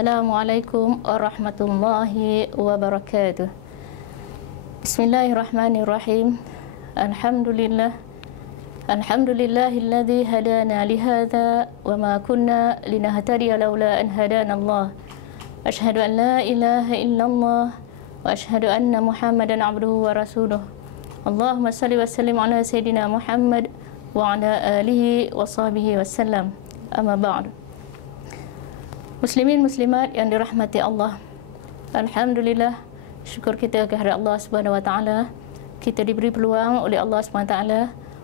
Assalamualaikum warahmatullahi wabarakatuh. Bismillahirrahmanirrahim. Alhamdulillah. Alhamdulillahilladzi hadana lihadza wa ma kunna linahtadiya laula an hadana Allah. Asyhadu an la ilaha illallah wa asyhadu anna Muhammadan abduhu wa rasuluh. Allahumma salli wa sallim ala sayyidina Muhammad wa ala alihi wa sahbihi wasallam. Amma ba'd. Muslimin muslimat yang dirahmati Allah, alhamdulillah, syukur kita kehadirat Allah Subhanahu wa taala. Kita diberi peluang oleh Allah Subhanahu wa taala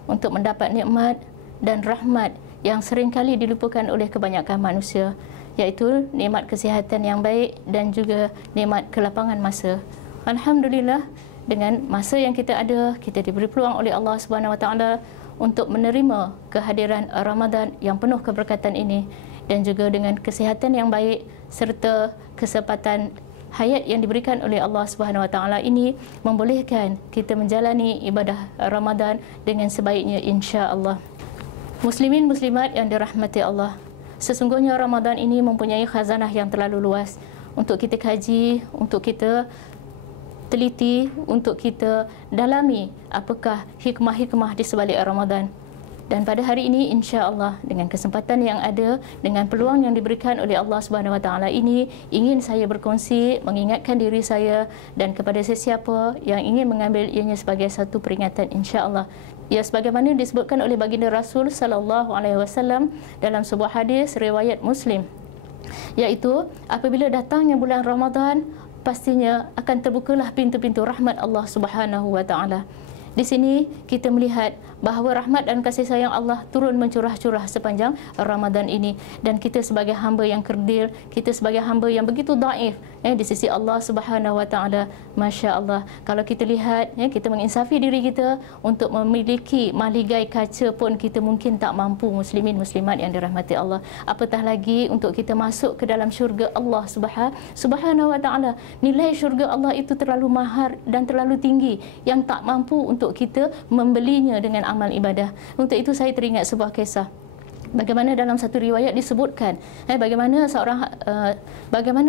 untuk mendapat nikmat dan rahmat yang seringkali dilupakan oleh kebanyakan manusia, iaitu nikmat kesihatan yang baik dan juga nikmat kelapangan masa. Alhamdulillah, dengan masa yang kita ada, kita diberi peluang oleh Allah Subhanahu wa taala untuk menerima kehadiran Ramadan yang penuh keberkatan ini, dan juga dengan kesihatan yang baik serta kesempatan hayat yang diberikan oleh Allah Subhanahu wa taala ini membolehkan kita menjalani ibadah Ramadan dengan sebaiknya, insya-Allah. Muslimin muslimat yang dirahmati Allah, sesungguhnya Ramadan ini mempunyai khazanah yang terlalu luas untuk kita kaji, untuk kita teliti, untuk kita dalami apakah hikmah-hikmah di sebalik Ramadan. Dan pada hari ini, insya-Allah, dengan kesempatan yang ada, dengan peluang yang diberikan oleh Allah Subhanahu wa taala ini, ingin saya berkongsi, mengingatkan diri saya dan kepada sesiapa yang ingin mengambil ianya sebagai satu peringatan, insya-Allah. Ya, sebagaimana disebutkan oleh baginda Rasul sallallahu alaihi wasallam dalam sebuah hadis riwayat Muslim, iaitu apabila datangnya bulan Ramadan, pastinya akan terbukalah pintu-pintu rahmat Allah Subhanahu wa taala. Di sini kita melihat bahawa rahmat dan kasih sayang Allah turun mencurah-curah sepanjang Ramadan ini, dan kita sebagai hamba yang kerdil, kita sebagai hamba yang begitu daif di sisi Allah Subhanahu wa taala, masya-Allah. Kalau kita lihat, kita menginsafi diri kita untuk memiliki mahligai kaca pun kita mungkin tak mampu, muslimin muslimat yang dirahmati Allah. Apatah lagi untuk kita masuk ke dalam syurga Allah Subhanahu wa taala. Nilai syurga Allah itu terlalu mahal dan terlalu tinggi yang tak mampu untuk kita membelinya dengan amal ibadah. Untuk itu saya teringat sebuah kisah. Bagaimana dalam satu riwayat disebutkan bagaimana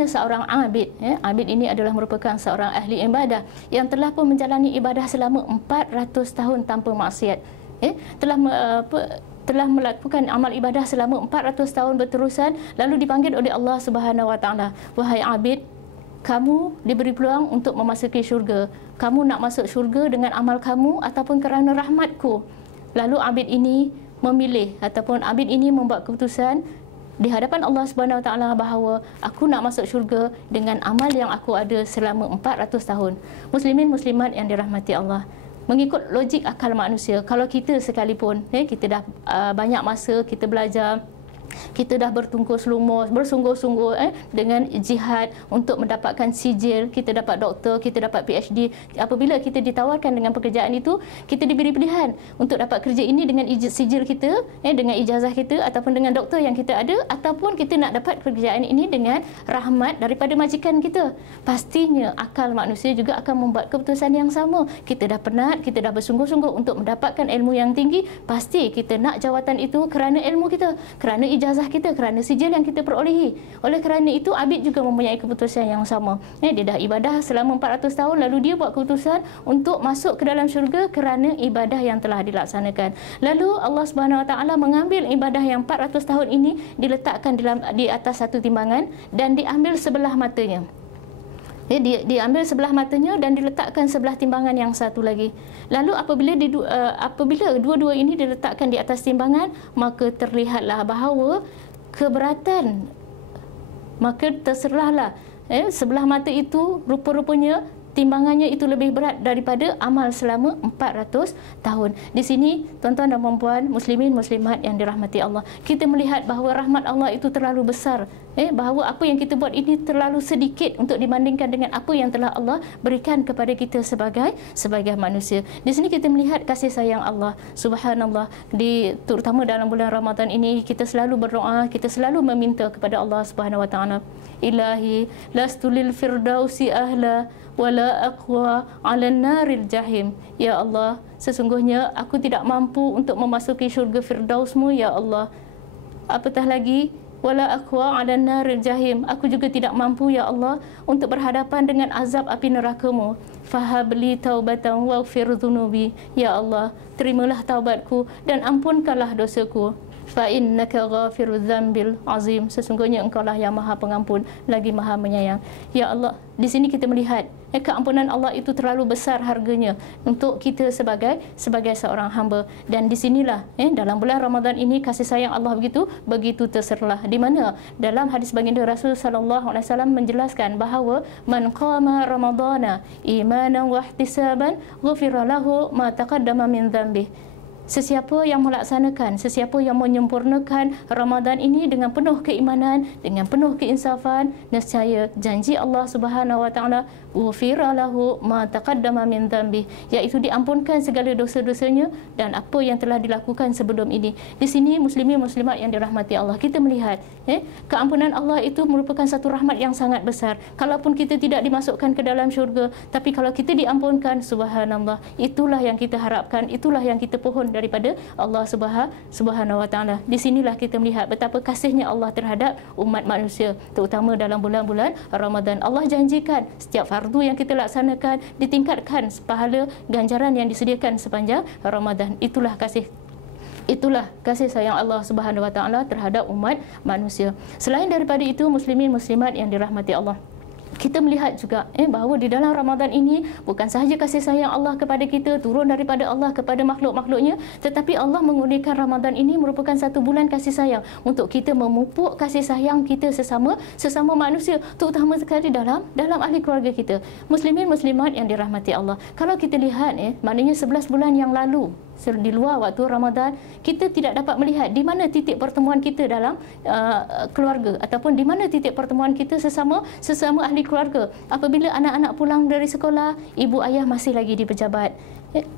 seorang abid, abid ini adalah merupakan seorang ahli ibadah yang telah pun menjalani ibadah selama 400 tahun tanpa maksiat. Telah melakukan amal ibadah selama 400 tahun berterusan, lalu dipanggil oleh Allah Subhanahu wa taala, "Wahai abid, kamu diberi peluang untuk memasuki syurga. Kamu nak masuk syurga dengan amal kamu ataupun kerana rahmatku?" Lalu abid ini memilih ataupun abid ini membuat keputusan di hadapan Allah Subhanahu wa taala bahawa aku nak masuk syurga dengan amal yang aku ada selama 400 tahun. Muslimin muslimat yang dirahmati Allah, mengikut logik akal manusia, kalau kita sekalipun kita dah banyak masa kita belajar, kita dah bersungguh-sungguh dengan jihad untuk mendapatkan sijil, kita dapat doktor, kita dapat PhD. Apabila kita ditawarkan dengan pekerjaan itu, kita diberi pilihan untuk dapat kerja ini dengan sijil kita, dengan ijazah kita, ataupun dengan doktor yang kita ada, ataupun kita nak dapat pekerjaan ini dengan rahmat daripada majikan kita. Pastinya akal manusia juga akan membuat keputusan yang sama. Kita dah penat, kita dah bersungguh-sungguh untuk mendapatkan ilmu yang tinggi, pasti kita nak jawatan itu kerana ilmu kita, kerana ijazah kita, kerana sijil yang kita perolehi. Oleh kerana itu, abid juga mempunyai keputusan yang sama. Dia dah ibadah selama 400 tahun, lalu dia buat keputusan untuk masuk ke dalam syurga kerana ibadah yang telah dilaksanakan. Lalu Allah Subhanahu wa taala mengambil ibadah yang 400 tahun ini, diletakkan di atas satu timbangan dan diambil sebelah matanya. Diambil sebelah matanya dan diletakkan sebelah timbangan yang satu lagi. Lalu apabila dua-dua ini diletakkan di atas timbangan, maka terlihatlah bahawa keberatan, maka terserahlah sebelah mata itu rupa-rupanya timbangannya itu lebih berat daripada amal selama 400 tahun. Di sini, tuan-tuan dan puan-puan, muslimin muslimat yang dirahmati Allah, kita melihat bahawa rahmat Allah itu terlalu besar, bahawa apa yang kita buat ini terlalu sedikit untuk dibandingkan dengan apa yang telah Allah berikan kepada kita sebagai manusia. Di sini kita melihat kasih sayang Allah. Subhanallah, terutama dalam bulan Ramadan ini, kita selalu berdoa, kita selalu meminta kepada Allah Subhanahu wa taala, "Ilahi, lastu lil firdausi ahla wala aqwa 'alan naril jahim." Ya Allah, sesungguhnya aku tidak mampu untuk memasuki syurga Firdausmu, ya Allah. Apatah lagi wala aqwa 'ala naril jahim. Aku juga tidak mampu ya Allah untuk berhadapan dengan azab api neraka-Mu. Fahabli taubatan waghfir dhunubi. Ya Allah, terimalah taubatku dan ampunkanlah dosaku. Fa innaka ghafirudz dzambil azim. Sesungguhnya Engkaulah yang Maha Pengampun lagi Maha Menyayang. Ya Allah, di sini kita melihat keampunan Allah itu terlalu besar harganya untuk kita sebagai seorang hamba. Dan di sinilah dalam bulan Ramadan ini kasih sayang Allah begitu terserlah, di mana dalam hadis baginda Rasul sallallahu alaihi wasallam menjelaskan bahawa man qama ramadana imanan wa ihtisaban ghufira lahu ma taqaddama min dzambihi. Sesiapa yang melaksanakan, sesiapa yang menyempurnakan Ramadan ini dengan penuh keimanan, dengan penuh keinsafan, nescaya janji Allah Subhanahu wa taala, ghufira lahu ma taqaddama min dzambi, iaitu diampunkan segala dosa-dosanya dan apa yang telah dilakukan sebelum ini. Di sini muslimin muslimat yang dirahmati Allah, kita melihat keampunan Allah itu merupakan satu rahmat yang sangat besar. Kalaupun kita tidak dimasukkan ke dalam syurga, tapi kalau kita diampunkan, subhanallah, itulah yang kita harapkan, itulah yang kita pohon daripada Allah Subhanahu wa taala. Di sinilah kita melihat betapa kasihnya Allah terhadap umat manusia, terutama dalam bulan-bulan Ramadan. Allah janjikan setiap fardu yang kita laksanakan ditingkatkan pahala ganjaran yang disediakan sepanjang Ramadan. Itulah kasih sayang Allah Subhanahu wa taala terhadap umat manusia. Selain daripada itu, muslimin muslimat yang dirahmati Allah, kita melihat juga bahawa di dalam Ramadan ini bukan sahaja kasih sayang Allah kepada kita turun daripada Allah kepada makhluk-makhluknya, tetapi Allah menggunakan Ramadan ini merupakan satu bulan kasih sayang untuk kita memupuk kasih sayang kita sesama manusia, terutama sekali dalam ahli keluarga kita. Muslimin muslimat yang dirahmati Allah, kalau kita lihat maknanya 11 bulan yang lalu di luar waktu Ramadan, kita tidak dapat melihat di mana titik pertemuan kita dalam keluarga, ataupun di mana titik pertemuan kita sesama ahli keluarga. Apabila anak-anak pulang dari sekolah, ibu ayah masih lagi di pejabat.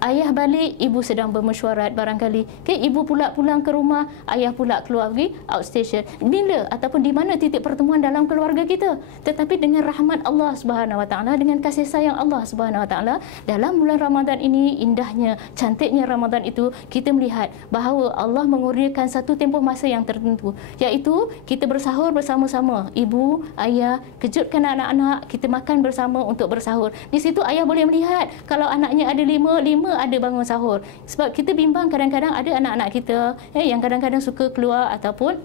Ayah balik, ibu sedang bermesyuarat barangkali. Ibu pula pulang ke rumah, ayah pula keluar pergi outstation. Bila ataupun di mana titik pertemuan dalam keluarga kita? Tetapi dengan rahmat Allah Subhanahu wa taala, dengan kasih sayang Allah Subhanahu wa taala, dalam bulan Ramadan ini, indahnya, cantiknya Ramadan itu, kita melihat bahawa Allah mengurniakan satu tempoh masa yang tertentu, iaitu kita bersahur bersama-sama. Ibu, ayah kejutkan anak-anak, kita makan bersama untuk bersahur. Di situ ayah boleh melihat kalau anaknya ada lima ada bangun sahur. Sebab kita bimbang kadang-kadang ada anak-anak kita yang kadang-kadang suka keluar ataupun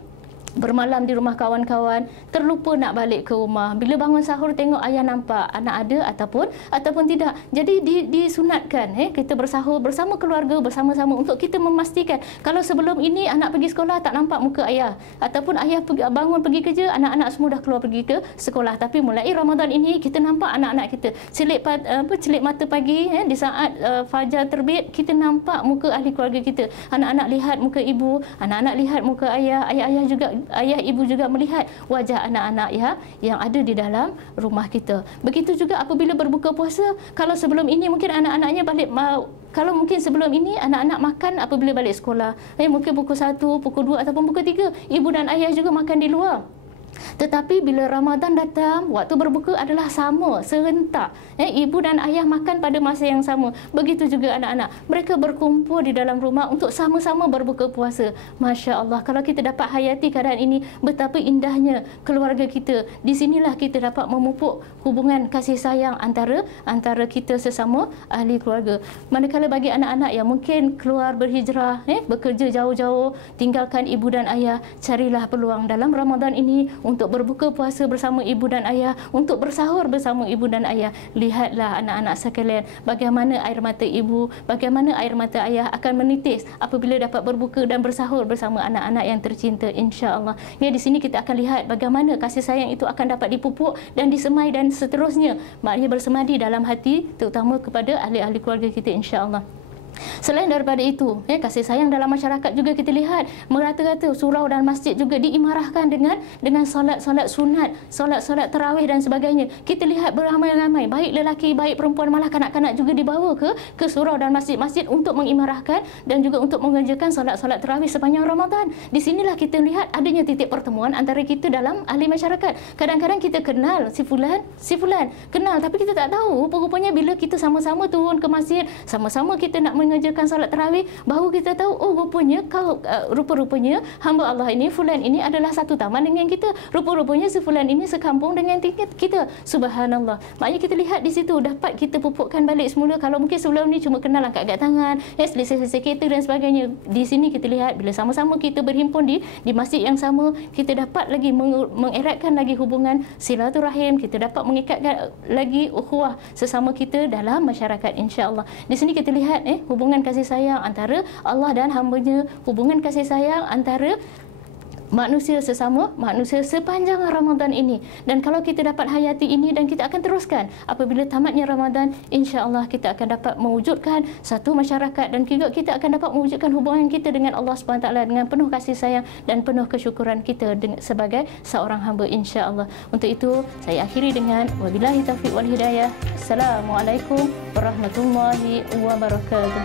bermalam di rumah kawan-kawan, terlupa nak balik ke rumah. Bila bangun sahur tengok ayah nampak anak ada ataupun tidak. Jadi disunatkan kita bersahur bersama keluarga bersama-sama untuk kita memastikan kalau sebelum ini anak pergi sekolah tak nampak muka ayah, ataupun ayah bangun pergi kerja, anak-anak semua dah keluar pergi ke sekolah. Tapi mulai Ramadan ini kita nampak anak-anak kita celik mata pagi di saat fajar terbit, kita nampak muka ahli keluarga kita. Anak-anak lihat muka ibu, anak-anak lihat muka ayah, ayah ibu juga melihat wajah anak-anak yang ada di dalam rumah kita. Begitu juga apabila berbuka puasa, kalau sebelum ini mungkin anak-anaknya balik, kalau mungkin sebelum ini anak-anak makan apabila balik sekolah, mungkin pukul 1, pukul 2 ataupun pukul 3, ibu dan ayah juga makan di luar. Tetapi bila Ramadan datang, waktu berbuka adalah sama, serentak. Ibu dan ayah makan pada masa yang sama. Begitu juga anak-anak. Mereka berkumpul di dalam rumah untuk sama-sama berbuka puasa. Masya Allah, kalau kita dapat hayati keadaan ini, betapa indahnya keluarga kita. Di sinilah kita dapat memupuk hubungan kasih sayang antara kita sesama ahli keluarga. Manakala bagi anak-anak yang mungkin keluar berhijrah, bekerja jauh-jauh, tinggalkan ibu dan ayah, carilah peluang dalam Ramadan ini untuk berbuka puasa bersama ibu dan ayah, untuk bersahur bersama ibu dan ayah. Lihatlah anak-anak sekalian, bagaimana air mata ibu, bagaimana air mata ayah akan menitis apabila dapat berbuka dan bersahur bersama anak-anak yang tercinta, insya-Allah. Di sini kita akan lihat bagaimana kasih sayang itu akan dapat dipupuk dan disemai dan seterusnya, maknanya bersemadi dalam hati, terutama kepada ahli-ahli keluarga kita, insya-Allah. Selain daripada itu, kasih sayang dalam masyarakat juga kita lihat merata-rata surau dan masjid juga diimarahkan dengan solat-solat sunat, solat-solat tarawih dan sebagainya. Kita lihat beramai-ramai, baik lelaki, baik perempuan, malah kanak-kanak juga dibawa ke surau dan masjid-masjid untuk mengimarahkan dan juga untuk mengerjakan solat-solat tarawih sepanjang Ramadan. Di sinilah kita lihat adanya titik pertemuan antara kita dalam ahli masyarakat. Kadang-kadang kita kenal si fulan, kenal, tapi kita tak tahu rupanya bila kita sama-sama turun ke masjid, sama-sama kita nak mengerjakan mengerjakan solat tarawih, baru kita tahu, oh rupanya rupa-rupanya hamba Allah ini, fulan ini adalah satu taman dengan kita. Rupa-rupanya si fulan ini sekampung dengan kita. Subhanallah. Maknanya kita lihat di situ, dapat kita pupukkan balik semula. Kalau mungkin sebelum ni cuma kenal angkat tangan, selisih-selisih kereta dan sebagainya. Di sini kita lihat bila sama-sama kita berhimpun di masjid yang sama, kita dapat lagi mengeratkan lagi hubungan silaturahim, kita dapat mengikatkan lagi ukhuwah sesama kita dalam masyarakat, insya-Allah. Di sini kita lihat hubungan kasih sayang antara Allah dan hamba-Nya, hubungan kasih sayang antara manusia sesama manusia sepanjang Ramadan ini. Dan kalau kita dapat hayati ini dan kita akan teruskan apabila tamatnya Ramadan, insya-Allah kita akan dapat mewujudkan satu masyarakat dan juga kita akan dapat mewujudkan hubungan kita dengan Allah SWT dengan penuh kasih sayang dan penuh kesyukuran kita sebagai seorang hamba, insya-Allah. Untuk itu saya akhiri dengan wabillahi taufiq wal hidayah. Assalamualaikum warahmatullahi wabarakatuh.